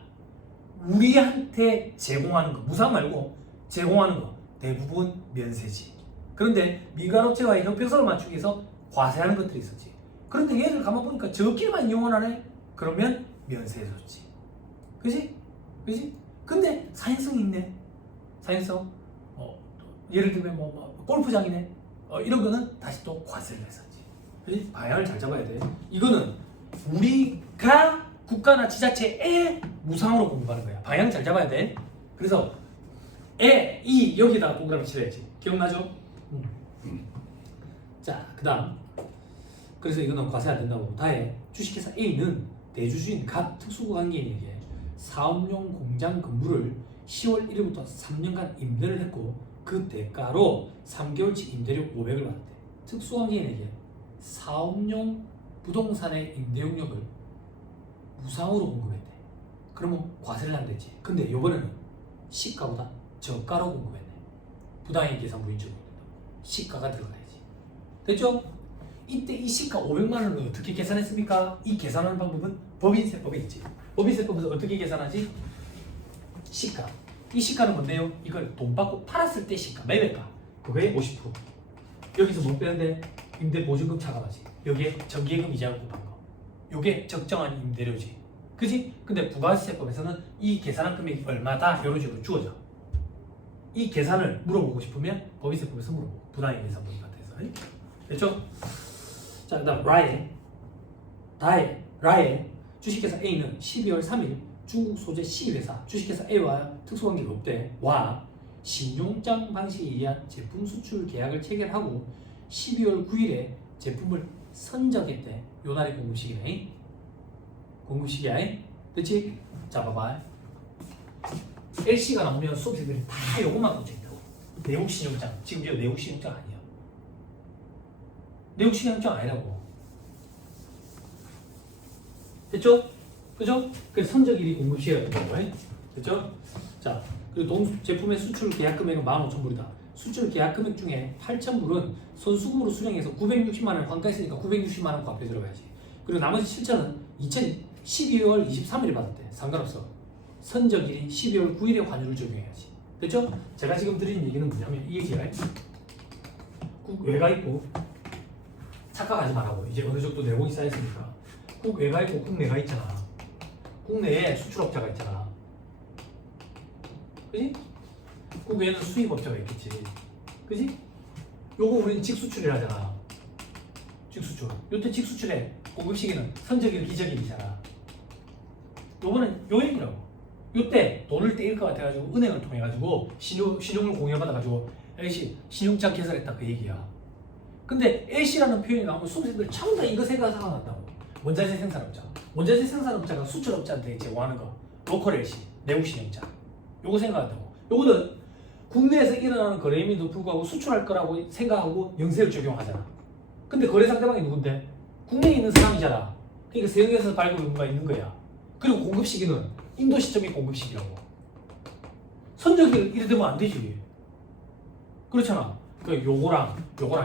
우리한테 제공하는 거 무상 말고 제공하는 거 대부분 면세지. 그런데 민간업체와의 형평성을 맞추기 위해서 과세하는 것들이 있었지. 그런데 얘를 가만 보니까 적게만 이용하네. 그러면 면세해줬지. 그지? 그지? 근데 사행성이 있네. 사행성. 예를 들면 골프장이네. 이런 거는 다시 또 과세를 했었지. 그지? 방향을 잘 잡아야 돼. 이거는 우리가 국가나 지자체에 무상으로 공부하는 거야. 방향 잘 잡아야 돼. 그래서 이 여기다가 동그라미 칠해야지. 기억나죠? 자, 그 다음. 그래서 이거는 과세 안 된다고. 다해 주식회사 A는 대주주인 각 특수관계인에게 사업용 공장 건물을 10월 1일부터 3년간 임대를 했고 그 대가로 3개월치 임대료 500을 받았대. 특수관계인에게 사업용 부동산의 임대용역을 무상으로 공급했대. 그러면 과세를 안 되지. 근데 이번에는 시가보다 저가로 공급했네. 부당이익 계산 무인적으로 시가가 들어가야지. 됐죠? 이때 이 시가 500만 원을 어떻게 계산했습니까? 이 계산하는 방법은 법인세법에 있지. 법인세법에서 어떻게 계산하지? 시가. 이 시가는 뭔데요? 이걸 돈 받고 팔았을 때 시가, 매매가. 그거의 50%. 여기서 못 빼는데 임대보증금 차감하지. 여기에 정기예금 이자를 곱한 거. 요게 적정한 임대료지. 그지? 근데 부가세법에서는 이 계산한 금액이 얼마다 이런 식으로 주어져. 이 계산을 물어보고 싶으면 법인세법에서 물어보고 부당이익 계산 법인 같아서. 됐죠? 자, 그 다음 라의 주식회사 A는 12월 3일 중국 소재 C회사 주식회사 A와 특수관계가 없대. 와 신용장 방식에 의한 제품 수출 계약을 체결하고 12월 9일에 제품을 선적했대. 요 날이 공급시기네. 공급시기야. 그치? 자, 봐봐. LC가 나오면 수험생들이 다 요것만 붙여 있다고. 내국 신용장. 지금 이제 내국 신용장 아니야. 내국 신용장 아니라고. 됐죠? 그죠? 그래서 선적일이 공급시해야 된다고. 됐죠? 자, 그리고 제품의 수출 계약 금액은 15,000불이다. 수출 계약 금액 중에 8,000불은 선수금으로 수령해서 960만 원 환가했으니까 960만 원 값에 들어가야지. 그리고 나머지 7,000은 2012월 23일에 받았대. 상관없어. 선적일이 12월 9일에 환율을 적용해야지. 됐죠? 제가 지금 드리는 얘기는 뭐냐면 이 얘기야. 국외가 있고 착각하지 말라고. 이제 어느 정도 내공이 쌓였으니까. 국외가 있고 국내가 있잖아. 국내에 수출업자가 있잖아. 그지? 국외에는 수입업자가 있겠지. 그지? 요거 우리는 직수출이라 하잖아. 직수출. 요때 직수출의 공급 시기는 선적일, 기적일이잖아. 요거는 요 얘기라고. 요때 돈을 떼일 것 같아가지고 은행을 통해가지고 신용을 공여받아가지고 LC 신용장 개설했다 그 얘기야. 근데 LC라는 표현이 나오면 수험생들 전부 다 이거 생각한다고. 원자재 생산업자. 원자재 생산업자가 수출업자한테 제공하는 거. 로컬 LC, 내국 신용장. 요거 생각한다고. 요거는 국내에서 일어나는 거래임에도 불구하고 수출할 거라고 생각하고 영세를 적용하잖아. 근데 거래 상대방이 누군데? 국내에 있는 사람이잖아. 그러니까 세형에서 발급 의무가 있는 거야. 그리고 공급 시기는 인도 시점이 공급 시기라고. 선적일 이래 되면 안 되지. 그렇잖아. 그 요거랑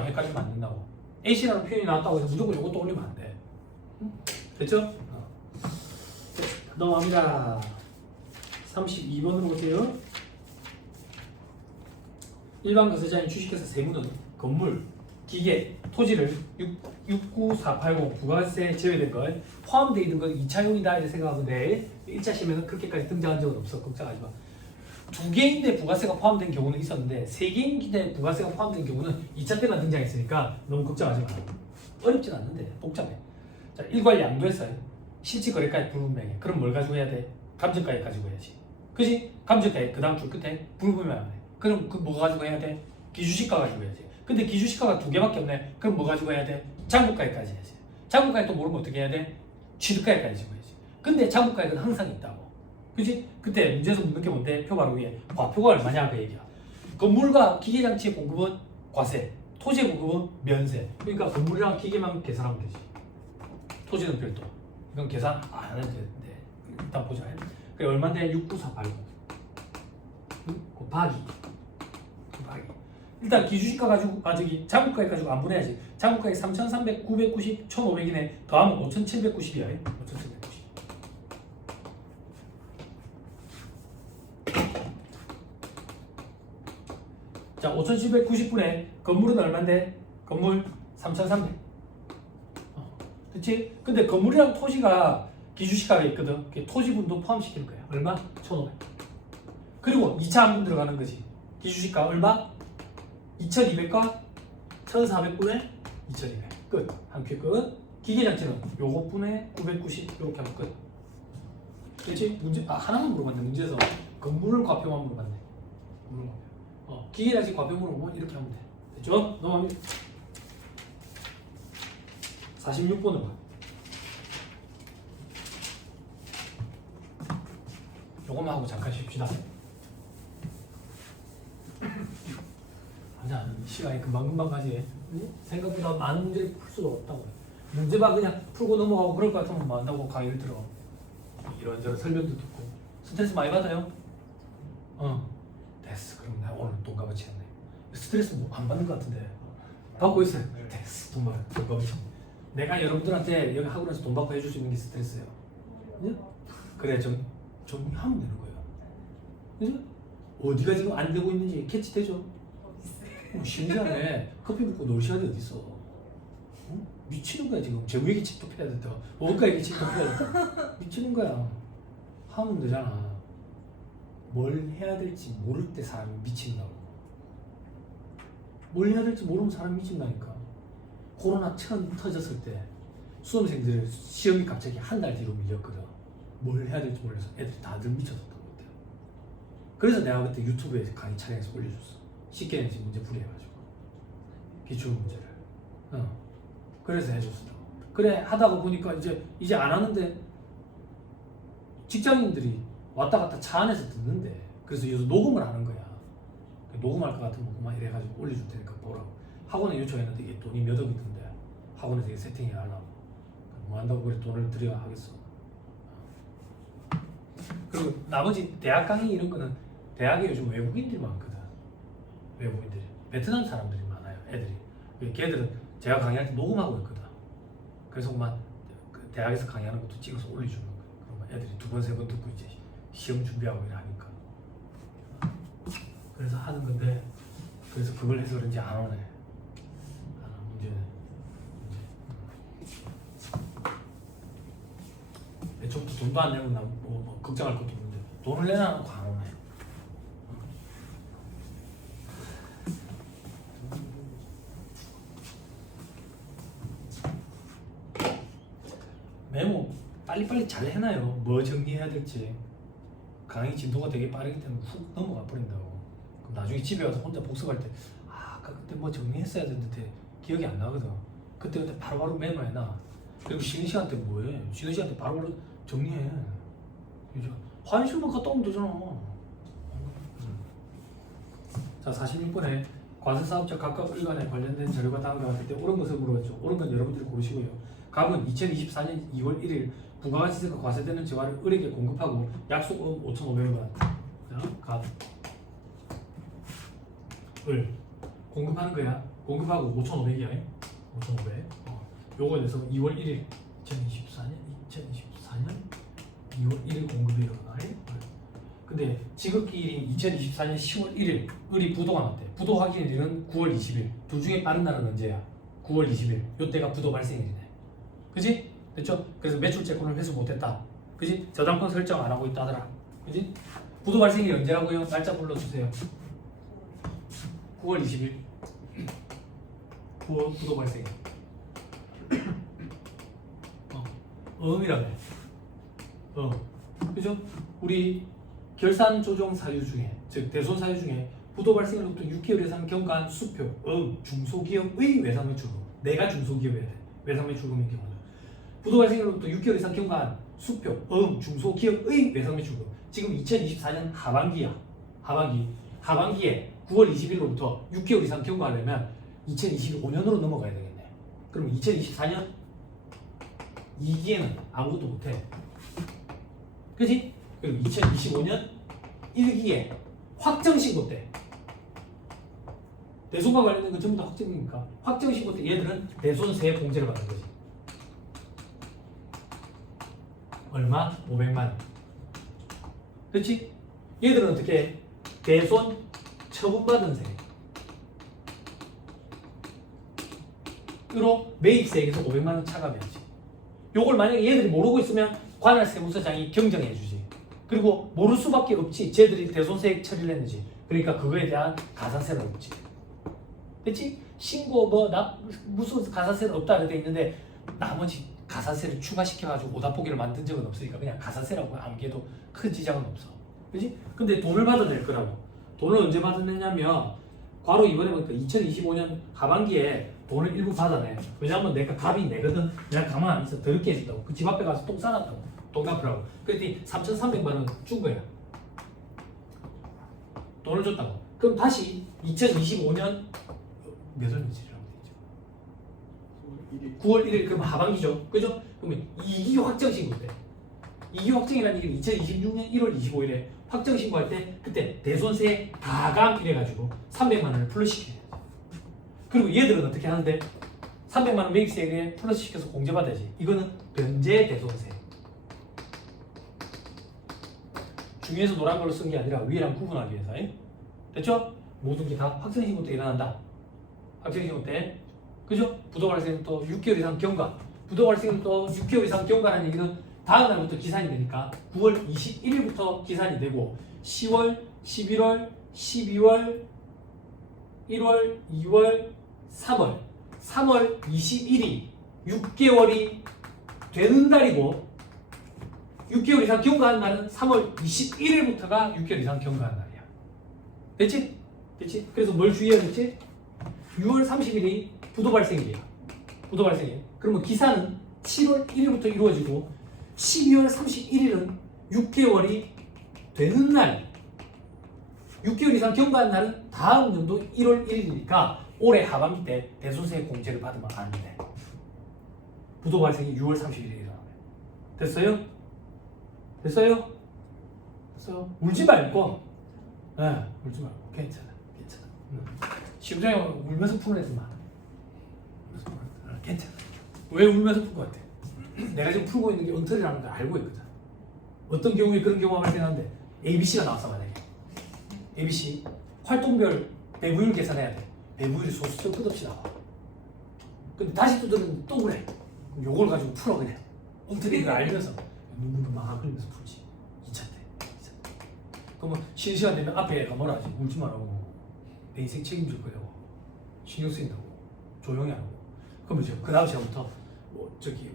헷갈리면 안 된다고. A씨라는 표현이 나왔다고 해서 무조건 요거 떠올리면 안 돼. 됐죠? 넘어갑니다. 32번으로 보세요. 일반 거래자인 주식회사 세무는 건물, 기계, 토지를 69480 부가세 제외된 것 포함되어 있는 건 2차용이다 이렇게 생각하면 돼. 1차 시험에는 그렇게까지 등장한 적은 없어. 걱정하지 마. 2개인데 부가세가 포함된 경우는 있었는데 3개인데 부가세가 포함된 경우는 2차 때만 등장했으니까 너무 걱정하지 마. 어렵진 않는데 복잡해. 자, 일괄 양도했어요. 실질 거래가액 불분명해. 그럼 뭘 가지고 해야 돼? 감정가액 가지고 해야지. 그지? 감정가액 그 다음 줄 끝에 불분명하네. 그럼 그 뭐 가지고 해야 돼? 기준시가 가지고 해야지. 근데 기준시가가 2개밖에 없네. 그럼 뭐 가지고 해야 돼? 장부가액까지 해야지. 장부가액 또 모르면 어떻게 해야 돼? 취득가액까지 지고 해야지. 근데 장부가액은 항상 있다고. 그지? 그때 문제에서 묻는 게 뭔데? 표 바로 위에 과표가 얼마냐 그 얘기야. 건물과 기계장치의 공급은 과세, 토지의 공급은 면세. 그러니까 건물이랑 기계만 계산하면 되지. 토지는 별도. 이건 계산 안 해도 되는데 일단 보자. 그래 얼마인데? 69480 곱하기 일단 기준시가 가지고 장부가액 가지고 안 분해야지. 장부가액 3,300, 990, 1,500이네. 더하면 5,790이야. 5,790. 자, 5,790분에 건물은 얼마인데? 건물 3,300. 그치? 근데 건물이랑 토지가 기준시가가 있거든. 토지분도 포함시킬 거야. 얼마? 1,500. 그리고 2차 한분 들어가는 거지. 기준시가 얼마? 2,200과 1,400분의 2,200. 끝. 한 큐 끝. 기계장치는 요것분의 990 이렇게 하면 끝. 그렇지? 문제 하나만 물어봤네. 문제에서 건물을 과표만 물어봤네. 건물 과표. 기계장치 과표 물어보면 이렇게 하면 돼. 됐죠? 넘어갑니다. 46번으로 가. 요것만 하고 잠깐 쉽시다. 아니야, 시간이 금방금방 가지. 생각보다 많은 문제를 풀 수가 없다고. 문제만 그냥 풀고 넘어가고 그럴 것 같으면 뭐 한다고 강의를 들어. 이런저런 설명도 듣고. 스트레스 많이 받아요? 됐어. 그럼 나 오늘 돈 값어치겠네. 스트레스 뭐 안 받는 것 같은데. 받고 있어요. 됐어. 돈 값어치. 내가 여러분들한테 여기 학원에서 돈 받고 해줄 수 있는 게 스트레스예요. 그래 좀 하면 되는 거예요. 그죠? 어디가 지금 안 되고 있는지 캐치되죠? 심지어에 커피 먹고 놀 시간이 어딨어? 미치는 거야 지금. 재무회계 집도해야 된다. 원가회계 집도해야 된다. 미치는 거야. 하면 되잖아. 뭘 해야 될지 모를 때 사람이 미친다고. 뭘 해야 될지 모르면 사람이 미친다니까. 코로나 처음 터졌을 때 수험생들 시험이 갑자기 한 달 뒤로 밀렸거든. 뭘 해야 될지 몰라서 애들이 다들 미쳐졌던 것 같아요. 그래서 내가 그때 유튜브에 강의 촬영해서 올려줬어. 쉽게 내지 문제 풀이해가지고 기출 문제를. 그래서 해줬어. 그래 하다가 보니까 이제 안 하는데 직장인들이 왔다 갔다 차 안에서 듣는데 그래서 여기서 녹음을 하는 거야. 녹음할 것 같으면 그만 이래가지고 올려줄 테니까 보라고. 학원에 요청했는데 이게 돈이 몇 억이 든대. 학원에서 이게 세팅해 하려고. 뭐 한다고 그래 돈을 들여야 하겠어. 그리고 나머지 대학 강의 이런 거는 대학에 요즘 외국인들이 많거든. 외국인들이. 베트남 사람들이 많아요. 애들이. 걔들은 제가 강의할 때 녹음하고 있거든. 그래서 그만 대학에서 강의하는 것도 찍어서 올려주는 거예요. 그러면 애들이 2번, 3번 듣고 이제 시험 준비하고 이래 하니까. 그래서 하는 건데 그래서 그걸 해서 그런지 안 오네. 안 와, 문제는. 애초부터 돈도 안 내고 뭐 걱정할 것도 없는데 돈을 내놔놓고 안 오네. 메모 빨리빨리 잘 해놔요. 뭐 정리해야 될지. 강의 진도가 되게 빠르기 때문에 훅 넘어가 버린다고. 그럼 나중에 집에 와서 혼자 복습할 때 아까 그때 뭐 정리했어야 되는데 기억이 안 나거든. 그때 바로바로 메모해놔. 그리고 쉬는 시간 때 뭐해? 쉬는 시간 때 바로바로 정리해. 그죠? 화장실만 갔다 오면 되잖아. 자, 46번에 과세사업자 각각 일간에 관련된 자료가 다음과 같을 때 옳은 것을 물어봤죠. 옳은 건 여러분들이 고르시고요. 갑은 2024년 2월 1일 부가가치세가 과세되는 재화를 을에게 공급하고 약속은 5,500원. 자, 갑. 을 공급하는 거야. 공급하고 5,500이야. 5,500. 요거에 대해서 2월 1일 2024년 2월 1일 공급이 일어나. 근데 지급기일인 2024년 10월 1일 을이 부도가 났대. 부도 확인일은 9월 20일. 둘 중에 빠른 날은 언제야? 9월 20일. 요때가 부도 발생일이네. 그지? 됐죠? 그래서 매출채권을 회수 못했다. 그지? 저당권 설정 안 하고 있다더라. 그지? 부도 발생일이 언제라고요? 날짜 불러주세요. 9월 20일. 9월 부도 발생일. 음이라네. 그죠? 우리 결산 조정 사유 중에, 즉 대손 사유 중에 부도 발생일로부터 6개월 이상 경과한 수표, 중소기업의 외상매출금. 내가 중소기업이어야 돼. 외상매출금인 경우는. 부도 발생일로부터 6개월 이상 경과한 수표, 중소기업의 외상매출금. 지금 2024년 하반기야. 하반기에 9월 20일로부터 6개월 이상 경과하려면 2025년으로 넘어가야 되겠네. 그럼 2024년 2기에는 아무것도 못해. 그치? 그리고 2025년 1기에 확정신고 때 대손과 관련된 건 전부 다 확정이니까 확정신고 때 얘들은 대손세 공제를 받는 거지. 얼마? 500만 원. 그렇지? 얘들은 어떻게 해? 대손 처분받은 세로 매입세액에서 500만 원 차감해야지. 요걸 만약에 얘들이 모르고 있으면 관할세무서장이 경정해주지. 그리고 모를 수밖에 없지. 쟤들이 대손세액 처리를 했는지. 그러니까 그거에 대한 가산세는 없지. 그렇지? 신고 무슨 가산세는 없다 이렇게 돼 있는데 나머지 가산세를 추가시켜가지고 오답보기를 만든 적은 없으니까 그냥 가산세라고 암기해도 큰 지장은 없어. 그렇지? 근데 돈을 받아낼 거라고. 돈을 언제 받아내냐면 바로 이번에 보니까 2025년 하반기에 돈을 일부 받아내. 왜냐면 내가 갑이 내거든. 내가 가만 안 있어. 더럽게 해준다고. 그 집 앞에 가서 똥 싸놨다고. 돈 갚으라고. 그랬더니 3,300만 원 준 거야. 돈을 줬다고. 그럼 다시 2025년 몇 월이지라고 되죠? 9월 1일 그럼 하반기죠. 그죠? 그러면 2기 확정신고 때. 2기 확정이라는 얘기는 2026년 1월 25일에 확정신고할 때 그때 대손세 가감 이래가지고 300만 원을 플러스시켜야 돼. 그리고 얘들은 어떻게 하는데 300만 원 매입세액에 플러스시켜서 공제받아야지. 이거는 변제 대손세. 중에서 노란 걸로 쓴 게 아니라 위랑 구분하기 위해서. 됐죠? 모든 게 다 확정신고 때 일어난다. 확정신고 때. 그죠? 부도 발생 또 6개월 이상 경과. 부도 발생 또 6개월 이상 경과라는 얘기는 다음 날부터 기산이 되니까 9월 21일부터 기산이 되고 10월, 11월, 12월, 1월, 2월, 3월 21일이 6개월이 되는 날이고 6개월 이상 경과한 날은 3월 21일부터가 6개월 이상 경과한 날이야. 됐지? 됐지? 그래서 뭘 주의해야 됐지? 6월 30일이 부도 발생일이야. 부도 발생일. 그러면 기산은 7월 1일부터 이루어지고 12월 31일은 6개월이 되는 날 6개월 이상 경과한 날은 다음 연도 1월 1일이니까 올해 하반기 때 대손세 공제를 받으면 안 돼. 부도 발생이 6월 30일에 일어나요. 됐어요? 됐어요? 됐어요? 울지 말고. 네, 울지 말고. 괜찮아. 괜찮아. 시험장에 울면서 푸는 애들 많아. 괜찮아. 왜 울면서 풀 것 같아? 내가 지금 풀고 있는 게 엉터리라는 걸 알고 있거든. 어떤 경우에 그런 경우가 발생하는데 ABC가 나왔어 만약에. ABC 활동별 배부율 계산해야 돼. 배부율이 소수점 끝없이 나와. 근데 다시 또 들었는데 또 그래. 그럼 요걸 가지고 풀어 그냥. 엉터리인 걸 알면서 눈물도 막 흘리면서 풀지. 2차 때. 그러면 쉬는 시간 되면 앞에 애가 뭐라 하지? 울지 말라고. 내 인생 책임질 거라고. 신경 쓰인다고. 조용히 하라고. 그러면 이제 그 다음 시간부터 저기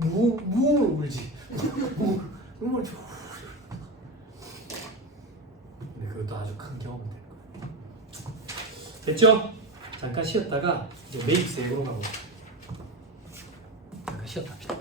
무음을 울지. 무음을 좀. 근데 그것도 아주 큰 경험이 될 거예요. 됐죠? 잠깐 쉬었다가 이제 매입 세액으로 가고 잠깐 쉬었다 합시다.